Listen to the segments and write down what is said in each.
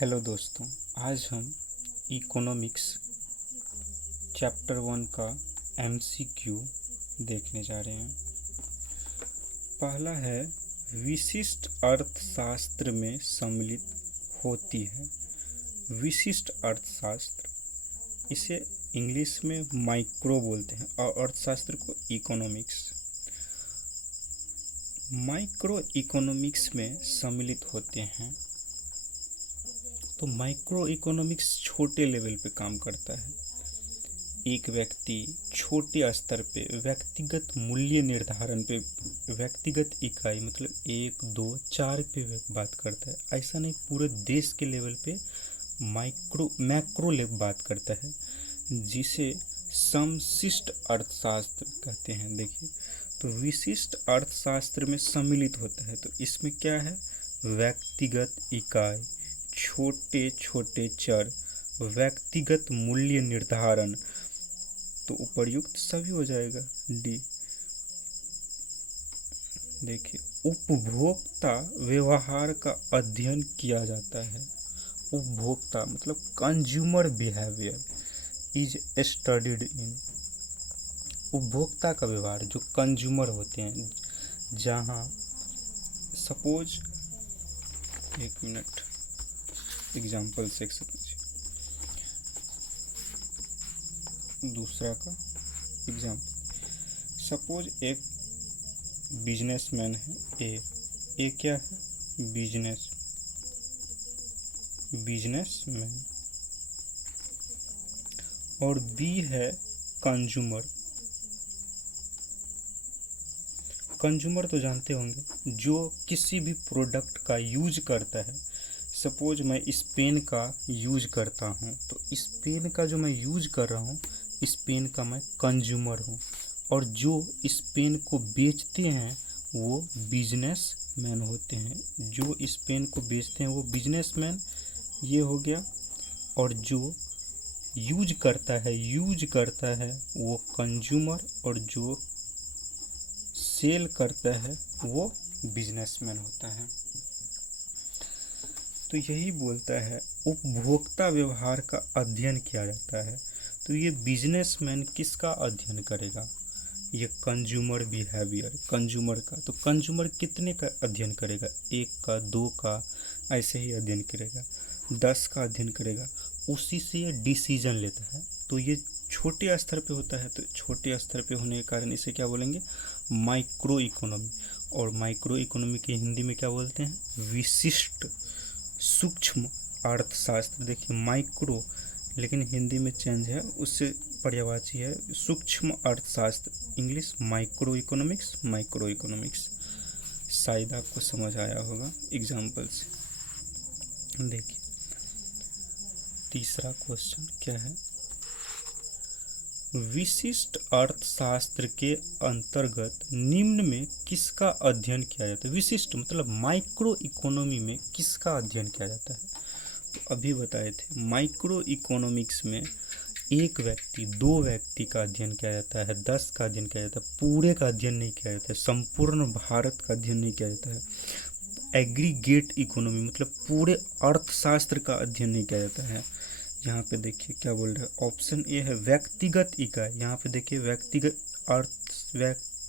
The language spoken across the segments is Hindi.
हेलो दोस्तों, आज हम इकोनॉमिक्स चैप्टर 1 का एमसीक्यू देखने जा रहे हैं। पहला है, विशिष्ट अर्थशास्त्र में सम्मिलित होती है। विशिष्ट अर्थशास्त्र, इसे इंग्लिश में माइक्रो बोलते हैं और अर्थशास्त्र को इकोनॉमिक्स। माइक्रो इकोनॉमिक्स में सम्मिलित होते हैं तो माइक्रो इकोनॉमिक्स छोटे लेवल पे काम करता है। एक व्यक्ति छोटे स्तर पे व्यक्तिगत मूल्य निर्धारण पे, व्यक्तिगत इकाई मतलब 1, 2, 4 पे बात करता है। ऐसा नहीं, पूरे देश के लेवल पे मैक्रो लेवल बात करता है, जिसे समशिष्ट अर्थशास्त्र कहते हैं। देखिए, तो विशिष्ट अर्थशास्त्र में सम्मिलित होता है तो इसमें क्या है, व्यक्तिगत इकाई, छोटे छोटे चर, व्यक्तिगत मूल्य निर्धारण, तो उपर्युक्त सभी हो जाएगा डी। देखिए, उपभोक्ता व्यवहार का अध्ययन किया जाता है। उपभोक्ता मतलब consumer behaviour is studied in. उपभोक्ता का व्यवहार, जो कंज्यूमर होते हैं, जहाँ सपोज, एक मिनट, एग्जाम्पल से एक समझिए, दूसरा का एग्जाम्पल। सपोज एक बिजनेसमैन है, ए क्या है, बिजनेसमैन, और बी है कंज्यूमर। कंज्यूमर तो जानते होंगे, जो किसी भी प्रोडक्ट का यूज करता है। सपोज मैं इस पेन का यूज करता हूँ, तो इस पेन का जो मैं यूज कर रहा हूँ, इस पेन का मैं कंज्यूमर हूँ, और जो इस पेन को बेचते हैं वो बिजनेसमैन होते हैं। जो इस पेन को बेचते हैं वो बिजनेसमैन, ये हो गया। और जो यूज करता है वो कंज्यूमर, और जो सेल करता है वो बिजनेसमैन होता है। तो यही बोलता है, उपभोक्ता व्यवहार का अध्ययन किया जाता है। तो ये बिजनेसमैन किसका अध्ययन करेगा, ये कंज्यूमर बिहेवियर, कंज्यूमर का। तो कंज्यूमर कितने का अध्ययन करेगा, 1 का, 2 का, ऐसे ही अध्ययन करेगा, 10 का अध्ययन करेगा, उसी से ये डिसीजन लेता है। तो ये छोटे स्तर पे होता है, तो छोटे स्तर पे होने के कारण इसे क्या बोलेंगे, माइक्रो इकोनॉमी। और माइक्रो इकोनॉमी की हिंदी में क्या बोलते हैं, विशिष्ट सूक्ष्म अर्थशास्त्र। देखिए, माइक्रो लेकिन हिंदी में चेंज है, उससे पर्यायवाची है सूक्ष्म अर्थशास्त्र, इंग्लिश माइक्रो इकोनॉमिक्स। शायद आपको समझ आया होगा एग्जाम्पल से। देखिए, तीसरा क्वेश्चन क्या है, विशिष्ट अर्थशास्त्र के अंतर्गत निम्न में किसका अध्ययन किया जाता है। विशिष्ट मतलब माइक्रो इकोनॉमी में किसका अध्ययन किया जाता है। तो अभी बताए थे, माइक्रो इकोनॉमिक्स में एक व्यक्ति, 2 व्यक्ति का अध्ययन किया जाता है, 10 का अध्ययन किया जाता है, पूरे का अध्ययन नहीं किया जाता है, संपूर्ण भारत का अध्ययन नहीं किया जाता है। एग्रीगेट इकोनॉमी मतलब पूरे अर्थशास्त्र का अध्ययन नहीं किया जाता है। यहाँ पे देखिए क्या बोल रहा है, ऑप्शन ए है व्यक्तिगत इकाई। यहाँ पे देखिए,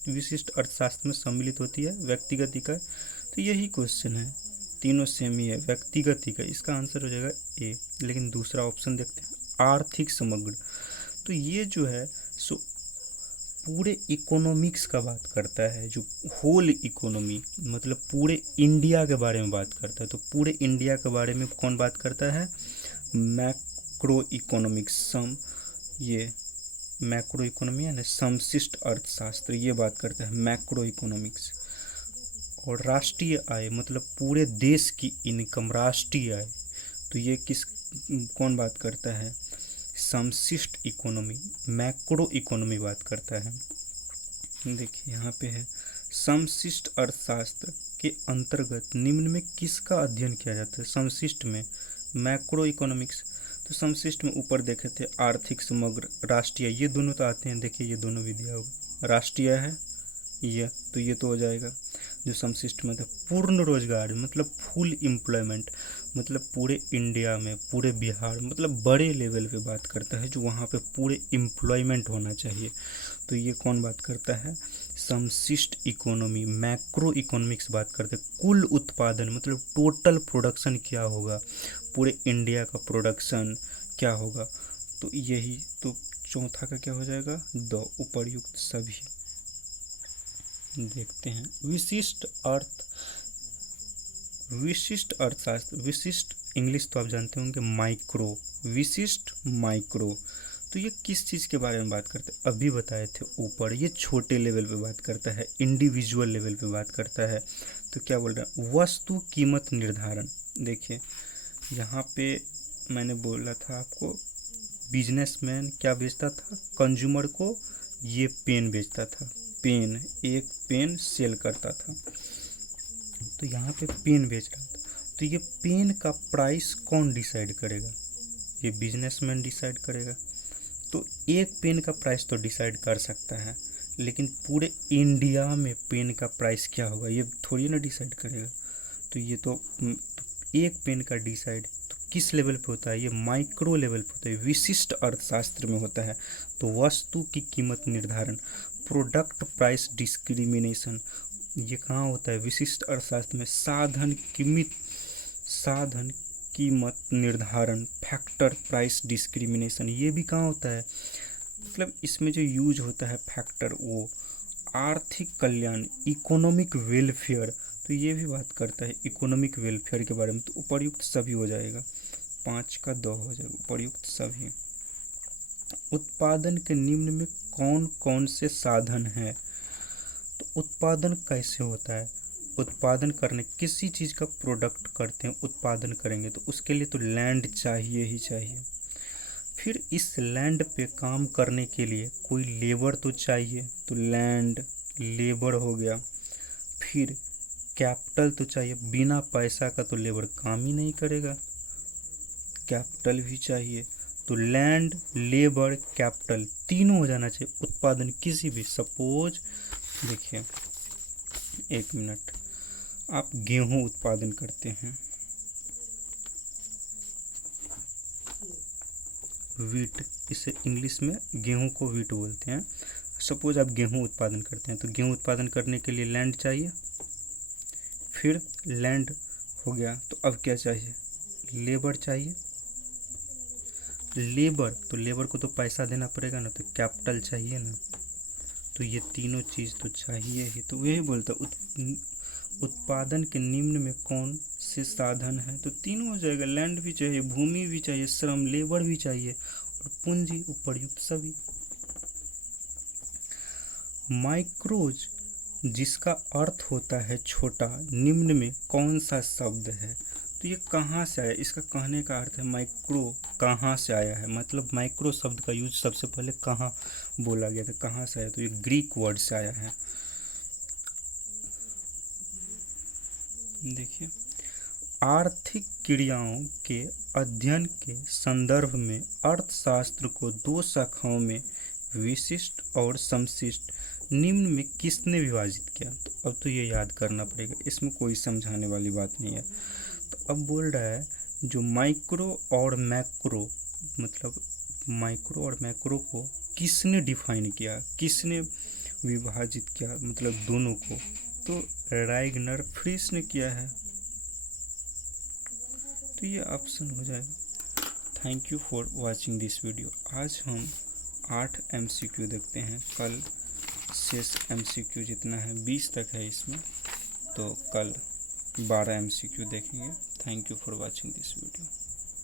विशिष्ट अर्थशास्त्र में सम्मिलित होती है व्यक्तिगत इकाई। तो यही क्वेश्चन है, तीनों सेम ही है, व्यक्तिगत इकाई, इसका आंसर हो जाएगा ए। लेकिन दूसरा ऑप्शन देखते हैं, आर्थिक समग्र। तो ये जो है सो पूरे इकोनॉमिक्स का बात करता है, जो होल इकोनॉमी मतलब पूरे इंडिया के बारे में बात करता है। तो पूरे इंडिया के बारे में कौन बात करता है, मैक्रो इकोनॉमिक्स। ये मैक्रो इकोनॉमी है ना, समशिष्ट अर्थशास्त्र, ये बात करता है मैक्रो इकोनॉमिक्स। और राष्ट्रीय आय मतलब पूरे देश की इनकम, राष्ट्रीय आय, तो ये कौन बात करता है, समशिष्ट इकोनॉमी, मैक्रो इकोनॉमी बात करता है। देखिए, यहाँ पे है, समशिष्ट अर्थशास्त्र के अंतर्गत निम्न में किसका अध्ययन किया जाता है। समशिष्ट में मैक्रो इकोनॉमिक्स, तो समशिष्ट में ऊपर देखे थे आर्थिक समग्र, राष्ट्रीय, ये दोनों तो आते हैं। देखिए, ये दोनों भी दिया होगा, राष्ट्रीय है ये, तो ये तो हो जाएगा। जो समशिष्ट में था, पूर्ण रोजगार मतलब फुल एम्प्लॉयमेंट, मतलब पूरे इंडिया में, पूरे बिहार, मतलब बड़े लेवल पे बात करता है, जो वहाँ पे पूरे एम्प्लॉयमेंट होना चाहिए। तो ये कौन बात करता है? समशिष्ट इकोनॉमी, मैक्रो इकोनॉमिक्स बात करते हैं। कुल उत्पादन मतलब टोटल प्रोडक्शन क्या होगा, पूरे इंडिया का प्रोडक्शन क्या होगा। तो यही तो चौथा का क्या हो जाएगा? द उपर्युक्त सभी। देखते हैं विशिष्ट अर्थशास्त्र। विशिष्ट इंग्लिश तो आप जानते होंगे, माइक्रो, विशिष्ट माइक्रो। तो ये किस चीज़ के बारे में बात करते हैं? अभी बताए थे ऊपर, ये छोटे लेवल पे बात करता है, इंडिविजुअल लेवल पे बात करता है। तो क्या बोल रहा है? वस्तु कीमत निर्धारण। देखिए यहाँ पे मैंने बोला था आपको, बिजनेसमैन क्या बेचता था? कंज्यूमर को ये पेन बेचता था, पेन, एक पेन सेल करता था। तो यहाँ पे पेन बेच रहा था, तो ये पेन का प्राइस कौन डिसाइड करेगा? ये बिजनेसमैन डिसाइड करेगा। तो एक पेन का प्राइस तो डिसाइड कर सकता है, लेकिन पूरे इंडिया में पेन का प्राइस क्या होगा ये थोड़ी ना डिसाइड करेगा। तो ये तो एक पेन का डिसाइड तो किस लेवल पे होता है? ये माइक्रो लेवल पे होता है, विशिष्ट अर्थशास्त्र में होता है। तो वस्तु की कीमत निर्धारण, प्रोडक्ट प्राइस डिस्क्रिमिनेशन, ये कहाँ होता है? विशिष्ट अर्थशास्त्र में। साधन कीमत निर्धारण, फैक्टर प्राइस डिस्क्रिमिनेशन, ये भी कहाँ होता है? मतलब इसमें जो यूज होता है फैक्टर, वो आर्थिक कल्याण, इकोनॉमिक वेलफेयर। तो ये भी बात करता है इकोनॉमिक वेलफेयर के बारे में। तो उपर्युक्त सभी हो जाएगा, 5 का 2 हो जाएगा, उपर्युक्त सभी। उत्पादन के निम्न में कौन कौन से साधन हैं? तो उत्पादन कैसे होता है? उत्पादन करने, किसी चीज़ का प्रोडक्ट करते हैं, उत्पादन करेंगे तो उसके लिए तो लैंड चाहिए ही चाहिए। फिर इस लैंड पे काम करने के लिए कोई लेबर तो चाहिए, तो लैंड, लेबर हो गया। फिर कैपिटल तो चाहिए, बिना पैसा का तो लेबर काम ही नहीं करेगा, कैपिटल भी चाहिए। तो लैंड, लेबर, कैपिटल तीनों हो जाना चाहिए उत्पादन किसी भी। सपोज देखिए, एक मिनट, आप गेहूं उत्पादन करते हैं, वीट, इसे इंग्लिश में गेहूं को वीट बोलते हैं। सपोज आप गेहूं उत्पादन करते हैं, तो गेहूं उत्पादन करने के लिए लैंड चाहिए। फिर लैंड हो गया, तो अब क्या चाहिए? लेबर चाहिए। लेबर, तो लेबर को तो पैसा देना पड़ेगा ना, तो कैपिटल चाहिए ना। तो ये तीनों चीज़ तो चाहिए ही। तो वही बोलता उत्पादन के निम्न में कौन से साधन हैं? तो तीनों हो जाएगा, लैंड भी चाहिए, भूमि भी चाहिए, श्रम, लेबर भी चाहिए, और पूंजी, उपर्युक्त सभी। माइक्रोज, जिसका अर्थ होता है छोटा, निम्न में कौन सा शब्द है? तो ये कहाँ से आया? इसका कहने का अर्थ है माइक्रो कहाँ से आया है, मतलब माइक्रो शब्द का यूज सबसे पहले कहाँ बोला गया था, कहाँ से आया? तो ये ग्रीक वर्ड से आया है। देखिए, आर्थिक क्रियाओं के अध्ययन के संदर्भ में अर्थशास्त्र को दो शाखाओं में, विशिष्ट और समशिष्ट, निम्न में किसने विभाजित किया? तो अब तो ये याद करना पड़ेगा, इसमें कोई समझाने वाली बात नहीं है। तो अब बोल रहा है जो माइक्रो और मैक्रो, मतलब माइक्रो और मैक्रो को किसने डिफाइन किया, किसने विभाजित किया, मतलब दोनों को? तो राइगनर फ्रिश ने किया है। तो ये ऑप्शन हो जाएगा। Thank you for watching this video. आज हम 8 MCQ देखते हैं, कल शेष MCQ जितना है 20 तक है इसमें, तो कल 12 MCQ देखेंगे। Thank you for watching this video.